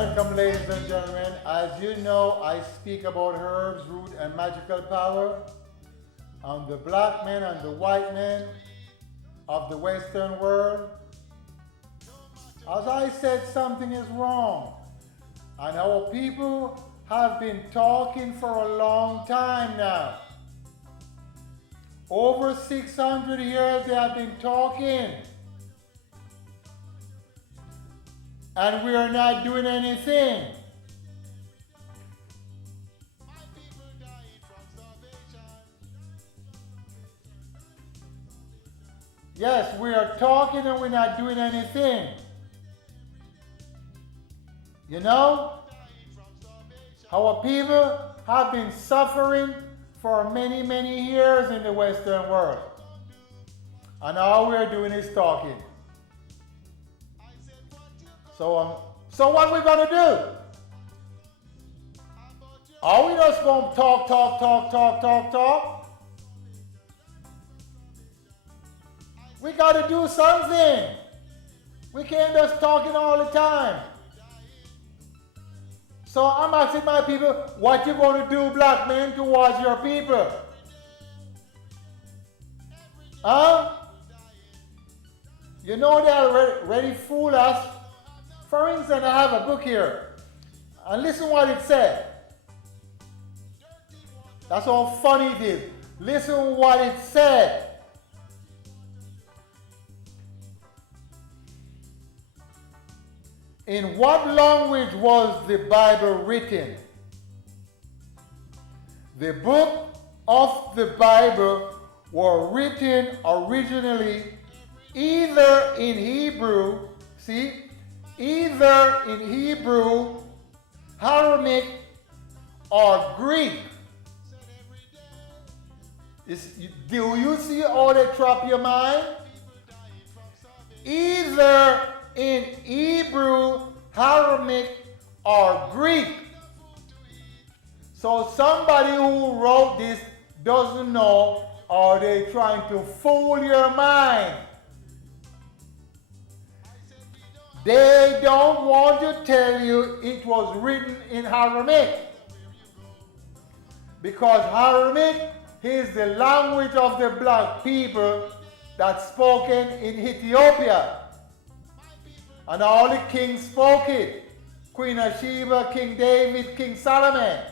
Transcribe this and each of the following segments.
Welcome, ladies and gentlemen. As you know, I speak about herbs, root, and magical power. I'm the black man and the white man of the Western world. As I said, something is wrong. And our people have been talking for a long time now. Over 600 years they have been talking. And we are not doing anything. Yes, we are talking and we're not doing anything. You know, our people have been suffering for many, many years in the Western world. And all we are doing is talking. So what are we going to do? Are we just going to talk? We got to do something. We can't just talking all the time. So I'm asking my people, what you going to do, black men, towards your people? Huh? You know they already fool us. For instance, I have a book here. And listen what it said. That's how funny it is. Listen what it said. In what language was the Bible written? The book of the Bible were written originally either in Hebrew, either in Hebrew, Aramaic, or Greek. Do you see how they trap your mind? Either in Hebrew, Aramaic, or Greek. So somebody who wrote this doesn't know, or they trying to fool your mind. They don't want to tell you it was written in Aramaic. Because Aramaic is the language of the black people that's spoken in Ethiopia. And all the kings spoke it. Queen of Sheba, King David, King Solomon.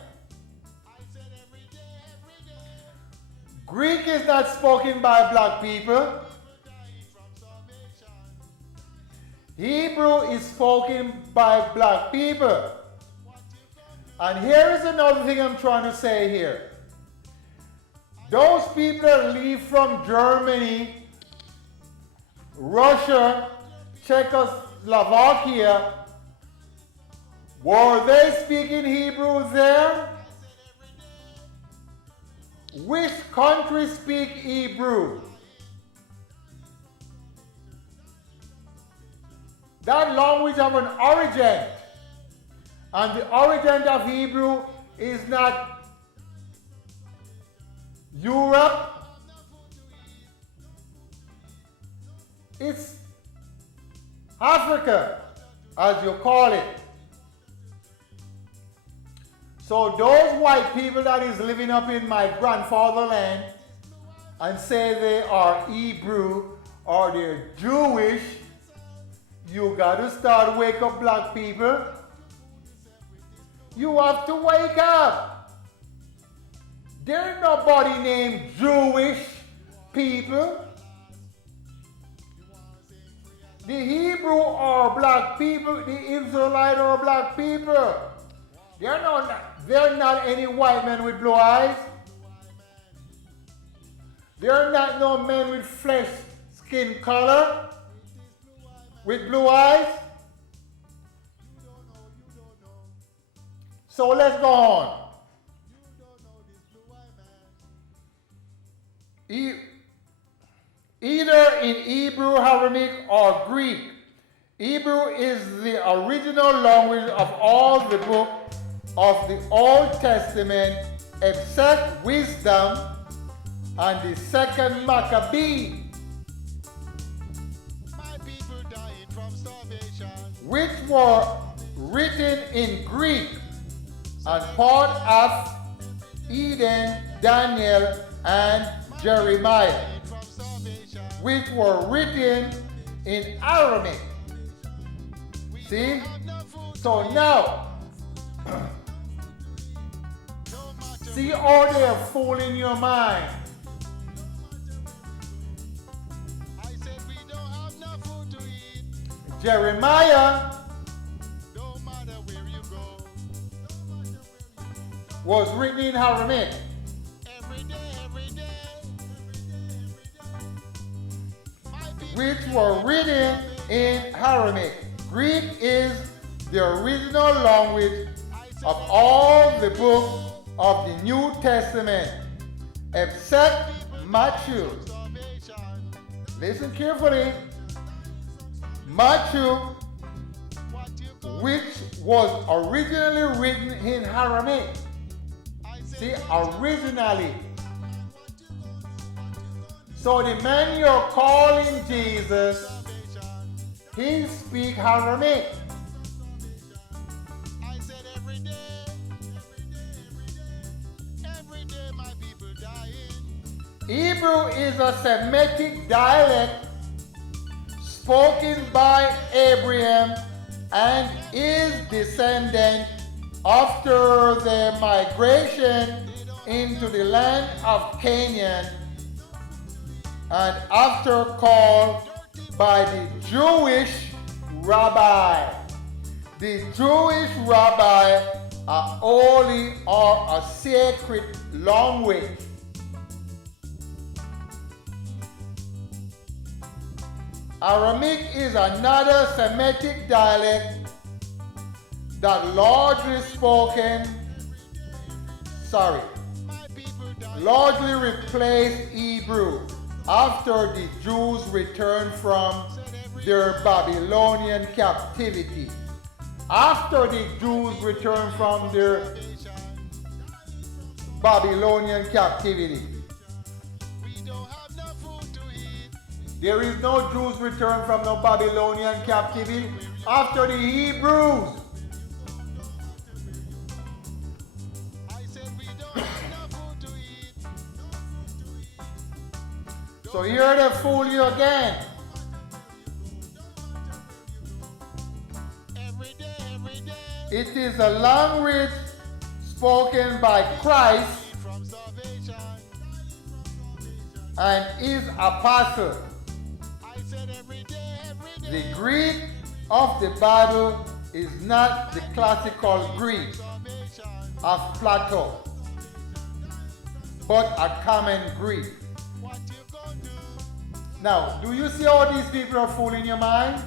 Greek is not spoken by black people. Hebrew is spoken by black people. And here is another thing I'm trying to say here. Those people that leave from Germany, Russia, Czechoslovakia, were they speaking Hebrew there? Which country speak Hebrew? That language have an origin. And the origin of Hebrew is not Europe. It's Africa, as you call it. So those white people that is living up in my grandfather's land and say they are Hebrew or they're Jewish, you got to start wake up, black people. You have to wake up. There's nobody named Jewish people. The Hebrew are black people, the Israelite are black people. They're not any white men with blue eyes. They're not no men with flesh skin color, with blue eyes. So let's go on. Either in Hebrew, Aramaic, or Greek. Hebrew is the original language of all the books of the Old Testament except Wisdom and the second Maccabee, which were written in Greek and part of Eden, Daniel, and Jeremiah, which were written in Aramaic. See? So now, see how they are fooling your mind. Jeremiah was written in Aramaic. Which were written in Aramaic. Greek is the original language of all the books of the New Testament, except Matthew. Listen carefully. Matthew, which was originally written in Aramaic. See, originally. So the man you're calling Jesus, he speaks Aramaic. Hebrew is a Semitic dialect spoken by Abraham and his descendant after their migration into the land of Canaan and after called by the Jewish rabbi. The Jewish rabbi are holy or a sacred language. Aramaic is another Semitic dialect that largely replaced Hebrew after the Jews returned from their Babylonian captivity. After the Jews returned from their Babylonian captivity. There is no Jews returned from the Babylonian captivity after the Hebrews. So here they fool you again. It is a language spoken by Christ and his apostle. The Greek of the Bible is not the classical Greek of Plato, but a common Greek. Now, do you see how these people are fooling your mind?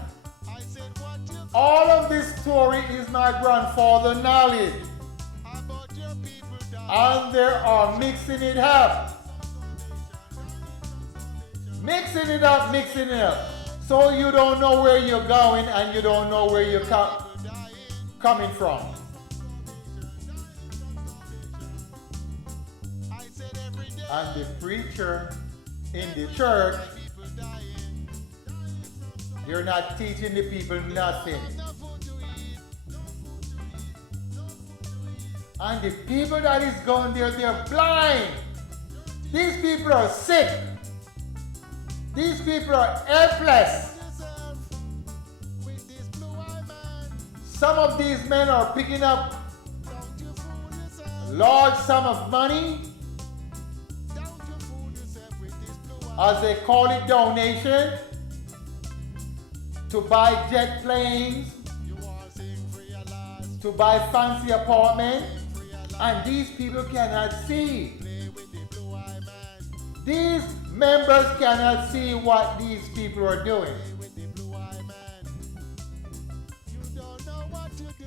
All of this story is my grandfather's knowledge. And they are mixing it up. Mixing it up. So you don't know where you're going and you don't know where you're coming from. And the preacher in the church, you're not teaching the people nothing. And the people that is going there, they're blind. These people are sick. These people are helpless. Some of these men are picking up large sum of money, as they call it, donation, to buy jet planes, to buy fancy apartments, and these people cannot see. These members cannot see what these people are doing.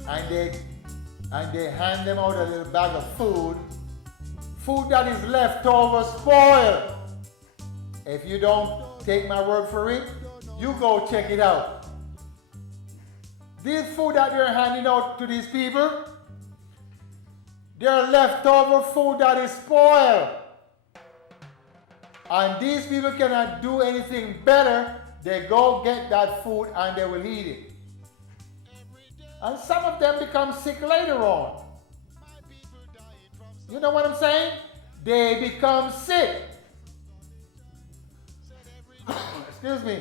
And they hand them out a little bag of food that is left over, spoiled. If you don't take my word for it, you go check it out. This food that they're handing out to these people, they're leftover food that is spoiled. And these people cannot do anything better. They go get that food and they will eat it. And some of them become sick later on. You know what I'm saying? They become sick. Excuse me.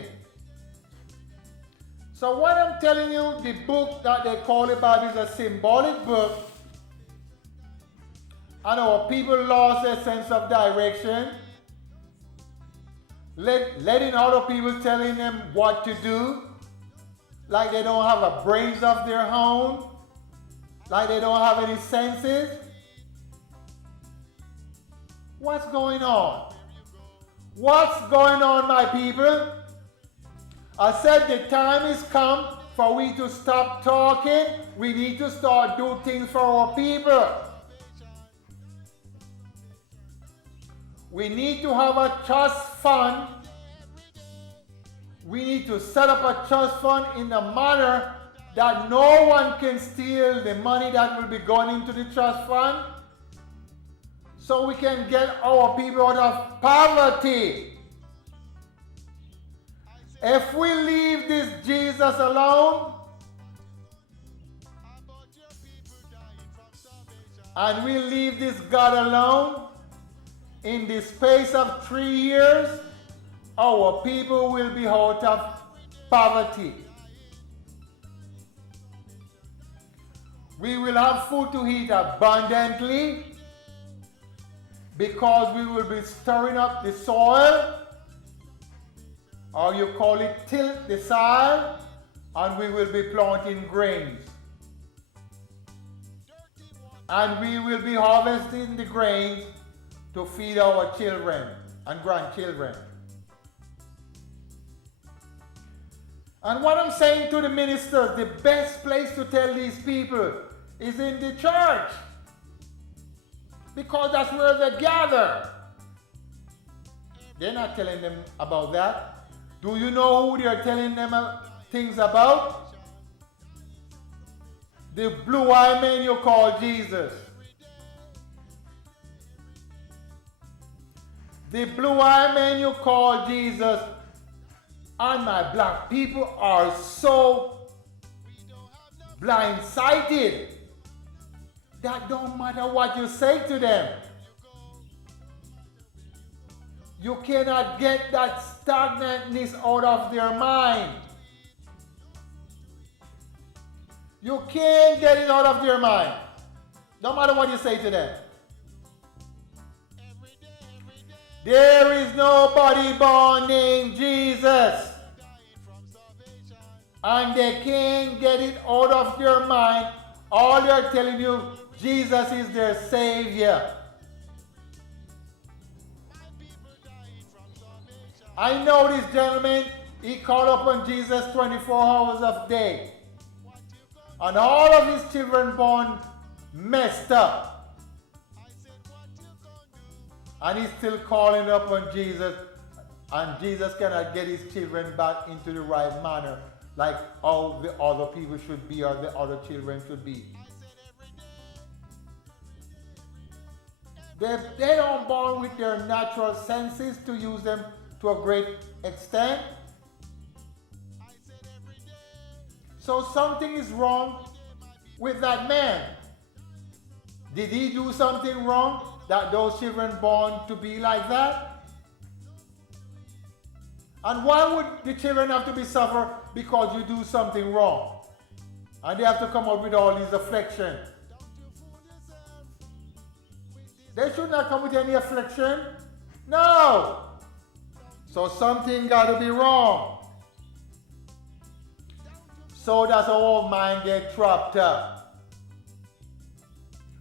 So what I'm telling you, the book that they call the Bible is a symbolic book. And our people lost their sense of direction. Letting other people telling them what to do. Like they don't have a brains of their own. Like they don't have any senses. What's going on? What's going on, my people? I said the time is come for we to stop talking. We need to start doing things for our people. We need to have a trust fund. We need to set up a trust fund in a manner that no one can steal the money that will be going into the trust fund, so we can get our people out of poverty. If we leave this Jesus alone and we leave this God alone, in the space of 3 years, our people will be out of poverty. We will have food to eat abundantly because we will be stirring up the soil, or you call it tilt the soil, and we will be planting grains. And we will be harvesting the grains to feed our children and grandchildren. And what I'm saying to the ministers, the best place to tell these people is in the church, because that's where they gather. They're not telling them about that. Do you know who they're telling them things about? The blue-eyed man you call Jesus. The blue-eyed man you call Jesus. And my black people are so blind-sighted that don't matter what you say to them, you cannot get that stagnantness out of their mind. You can't get it out of their mind, no matter what you say to them. There is nobody born named Jesus. And they can't get it out of their mind. All they're telling you, Jesus is their Savior. I know this gentleman, he called upon Jesus 24 hours of day. And all of his children born messed up. And he's still calling upon Jesus, and Jesus cannot get his children back into the right manner, like how the other people should be, or the other children should be. They don't born with their natural senses to use them to a great extent. So something is wrong with that man. Did he do something wrong that those children born to be like that? And why would the children have to be suffer because you do something wrong? And they have to come up with all these afflictions. They should not come with any affliction. No. So something got to be wrong. So that's how our mind get trapped up.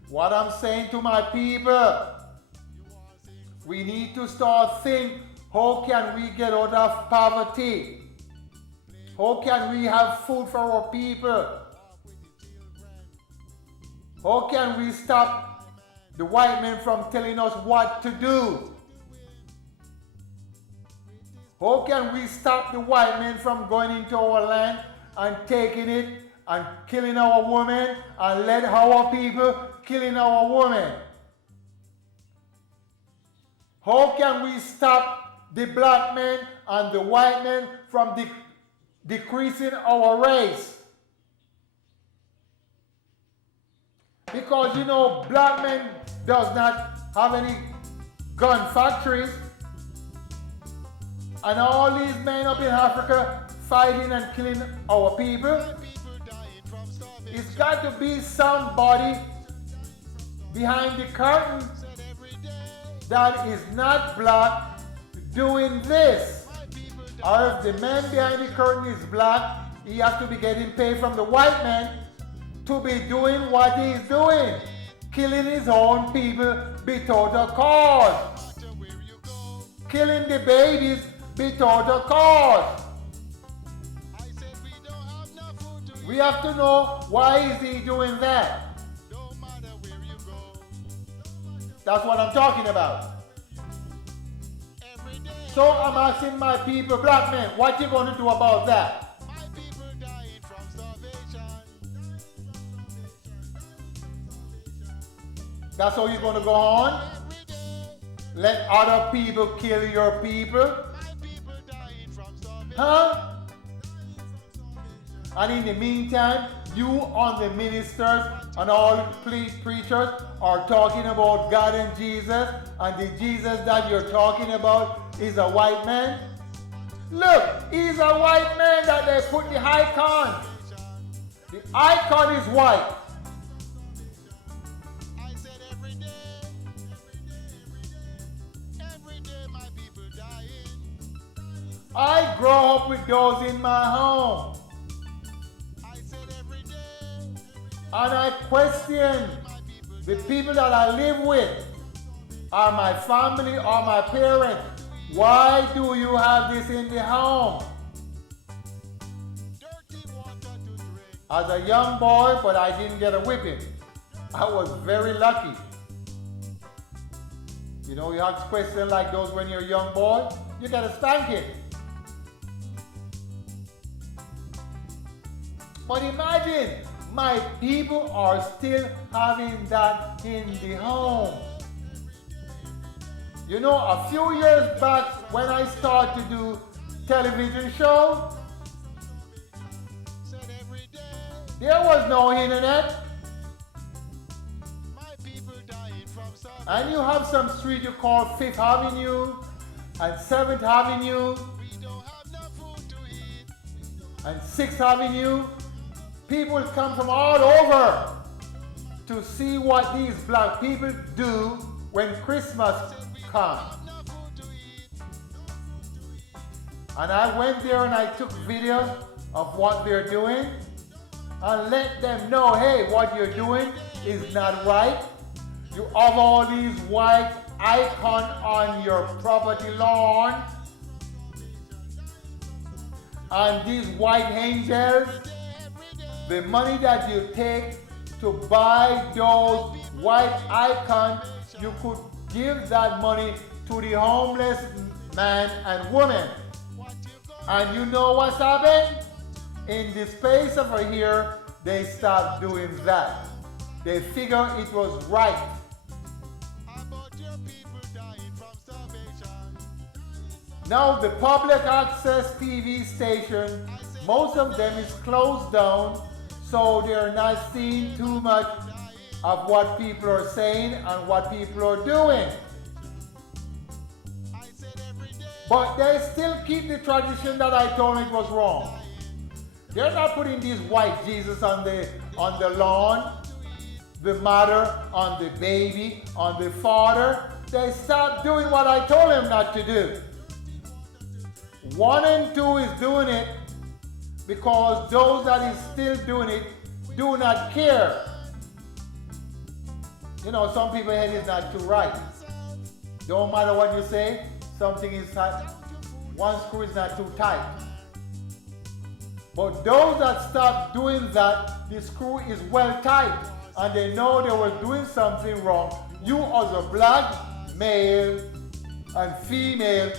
What I'm saying to my people, we need to start think, how can we get out of poverty? How can we have food for our people? How can we stop the white men from telling us what to do? How can we stop the white men from going into our land and taking it and killing our women, and let our people killing our women? How can we stop the black men and the white men from decreasing our race? Because you know, black men does not have any gun factories. And all these men up in Africa fighting and killing our people. It's got to be somebody behind the curtain that is not black doing this. Or if the man behind the curtain is black, he has to be getting paid from the white man to be doing what he's doing. Killing his own people without a cause. Killing the babies without a cause. We have to know why is he doing that. That's what I'm talking about. So I'm asking my people, black men, what you going to do about that? That's how you're going to go on? Let other people kill your people? Huh? And in the meantime, you on the ministers and all the preachers are talking about God and Jesus, and the Jesus that you're talking about is a white man. Look, he's a white man that they put the icon. The icon is white. I grow up with those in my home. And I question the people that I live with, or my family or my parents. Why do you have this in the home? As a young boy, but I didn't get a whipping. I was very lucky. You know, you ask questions like those when you're a young boy, you get a spanking. But imagine, my people are still having that in the home. You know, a few years back when I started to do television shows, there was no internet. And you have some street you call 5th Avenue and 7th Avenue and 6th Avenue. People come from all over to see what these black people do when Christmas comes. And I went there and I took videos of what they're doing and let them know, hey, what you're doing is not right. You have all these white icons on your property lawn and these white angels. The money that you take to buy those white icons, you could give that money to the homeless man and woman. And you know what's happened? In the space of a year, they start doing that. They figure it was right. Now the public access TV station, most of them is closed down, so they're not seeing too much of what people are saying and what people are doing. But they still keep the tradition that I told it was wrong. They're not putting these white Jesus on the lawn, the mother on the baby, on the father. They stopped doing what I told them not to do. 1 and 2 is doing it because those that is still doing it do not care. You know, some people's head is not too right. Don't matter what you say, something is tight. One screw is not too tight. But those that stop doing that, the screw is well tight and they know they were doing something wrong. You as a black male and female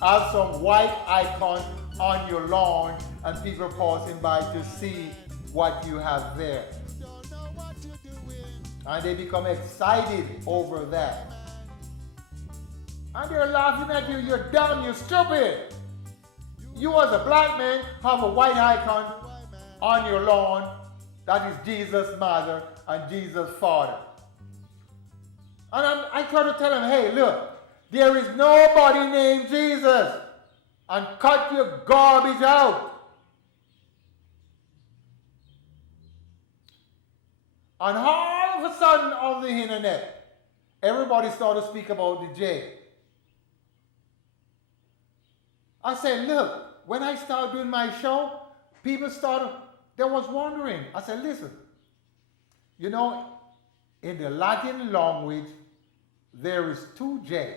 have some white icon on your lawn and people passing by to see what you have there. And they become excited over that. And they're laughing at you, you're dumb, you're stupid. You as a black man have a white icon on your lawn That is Jesus' mother and Jesus' father. And I try to tell him, hey, look, there is nobody named Jesus. And cut your garbage out. And all of a sudden on the internet, everybody started to speak about the J. I said, look, when I started doing my show, people started, they was wondering. I said, listen, you know, in the Latin language, there is two J.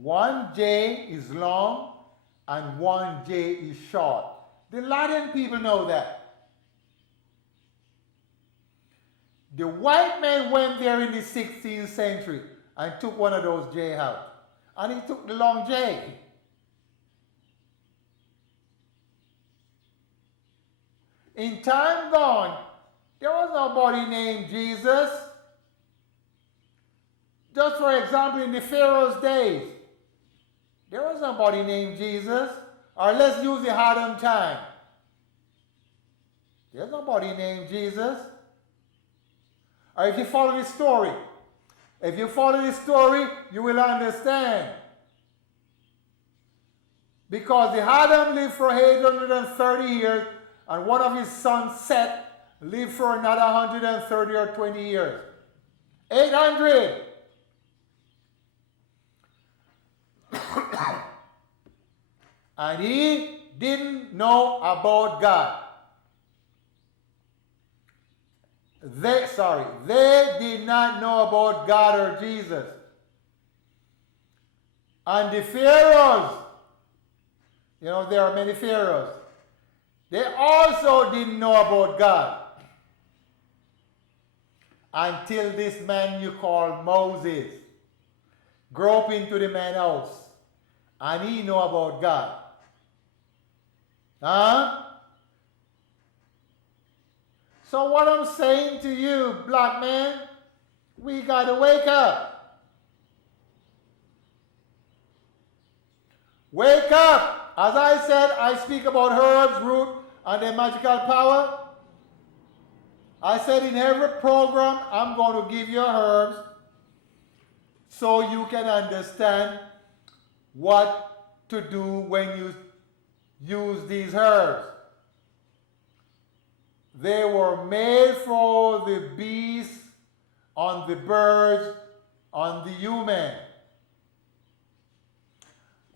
One J is long and one J is short. The Latin people know that. The white man went there in the 16th century and took one of those J out. And he took the long J. In time gone, there was nobody named Jesus. Just for example, in the Pharaoh's days, there was nobody named Jesus. Or let's use the Adam time. There's nobody named Jesus. Or if you follow the story, you will understand. Because the Adam lived for 830 years, and one of his sons, Seth, lived for another 130 or 20 years. 800. And he didn't know about God. They did not know about God or Jesus. And the pharaohs, you know, there are many pharaohs, they also didn't know about God. Until this man you call Moses grew up into the man's house, and he know about God. Huh? So what I'm saying to you, black man, we got to wake up. Wake up. As I said, I speak about herbs, root, and their magical power. I said in every program, I'm going to give you herbs so you can understand what to do when you use these herbs. They were made for the beasts, on the birds, on the human.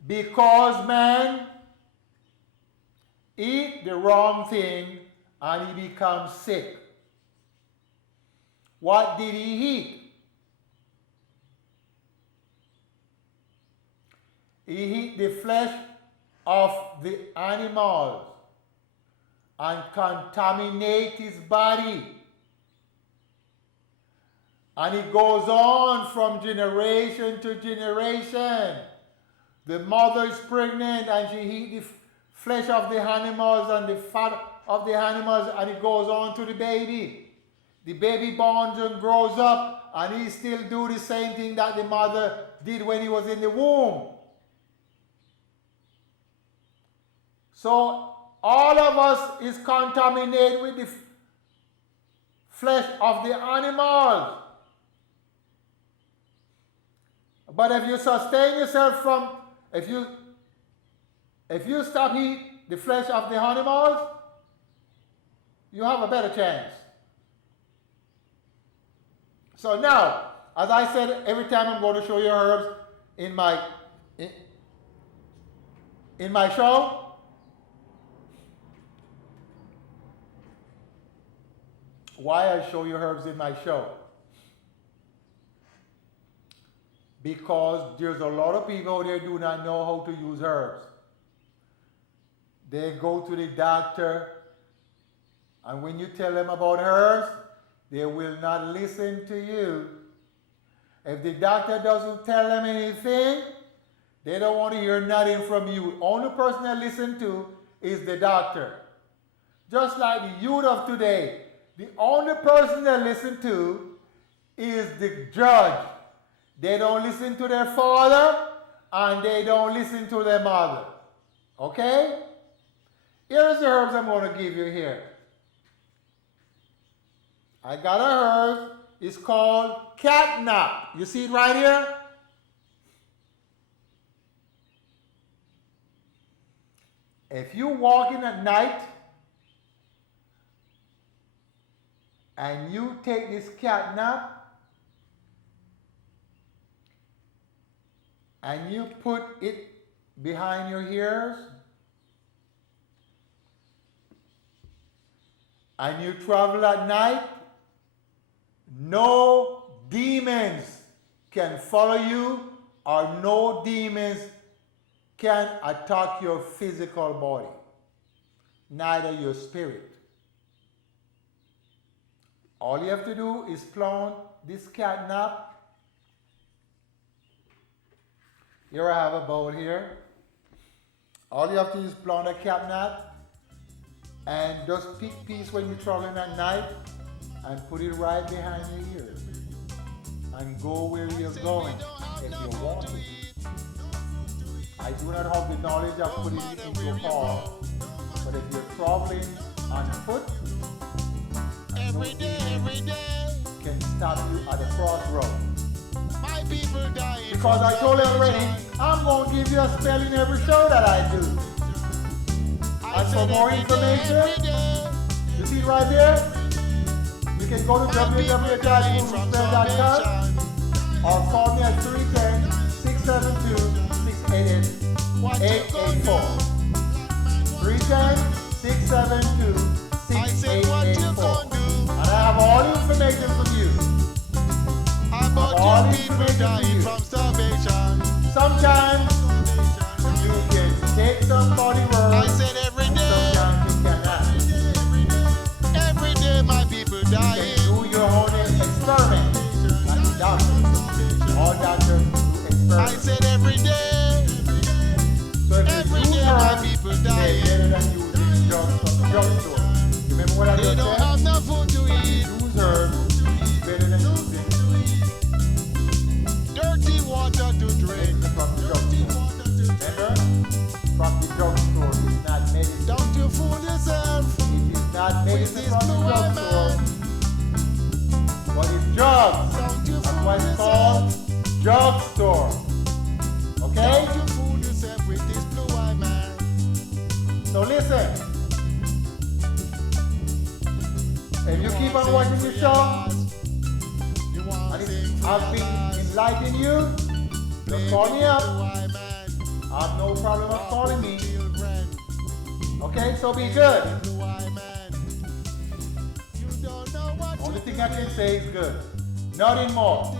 Because man eat the wrong thing and he becomes sick. What did he eat? He ate the flesh of the animals and contaminate his body. And it goes on from generation to generation. The mother is pregnant and she eats the flesh of the animals and the fat of the animals, and it goes on to the baby. The baby born and grows up and he still do the same thing that the mother did when he was in the womb. So all of us is contaminated with the flesh of the animals. But if you sustain yourself from, if you stop eating the flesh of the animals, you have a better chance. So now, as I said, every time I'm going to show you herbs in my show. Why I show you herbs in my show? Because there's a lot of people out there do not know how to use herbs. They go to the doctor, and when you tell them about herbs, they will not listen to you. If the doctor doesn't tell them anything, they don't want to hear nothing from you. Only person they listen to is the doctor. Just like the youth of today, the only person they listen to is the judge. They don't listen to their father and they don't listen to their mother. Okay? Here's the herbs I'm going to give you here. I got a herb. It's called catnap. You see it right here? If you walk in at night and you take this catnap and you put it behind your ears and you travel at night, no demons can follow you or no demons can attack your physical body, neither your spirit. All you have to do is plant this catnap. Here I have a bowl here. All you have to do is plant a catnap and just pick piece when you're traveling at night and put it right behind your ears and go where you're going if you want to. I do not have the knowledge of putting it into a car, but if you're traveling on foot, every day can stop you at a crossroad. My people die because I told you already, I'm going to give you a spell in every show that I do. And for more information, you see right there, you can go to www.guruspell.com or call me at 310-672-688-884. 310-672-688-884. And I have all the information from you. About all your people dying from starvation. Sometimes you can take somebody's word. I said every day. Sometimes you cannot. Every day my people You dying. can do your own experiment. Like the doctor. All doctors do experiments. I said every day. So if Every you day use my herbs, people they're dying. better than using drugs from the drugstore. Remember what I They just don't said? have no food to eat. Use herbs is better than using Dirty water to drink. medicine from the drugstore. Remember? From the drugstore, it's not medicine. Don't you fool yourself. It is not medicine this from the blue eye drugstore, but it's drugs. Don't you That's fool why it's yourself. called drugstore. Okay? Don't you fool yourself with this blue eye man. So listen. If you keep on watching the show, You want and to if sing I've been enlightening you, just call me up. I have no problem of calling me. Okay, so be good. Only thing I can say is good. Nothing more.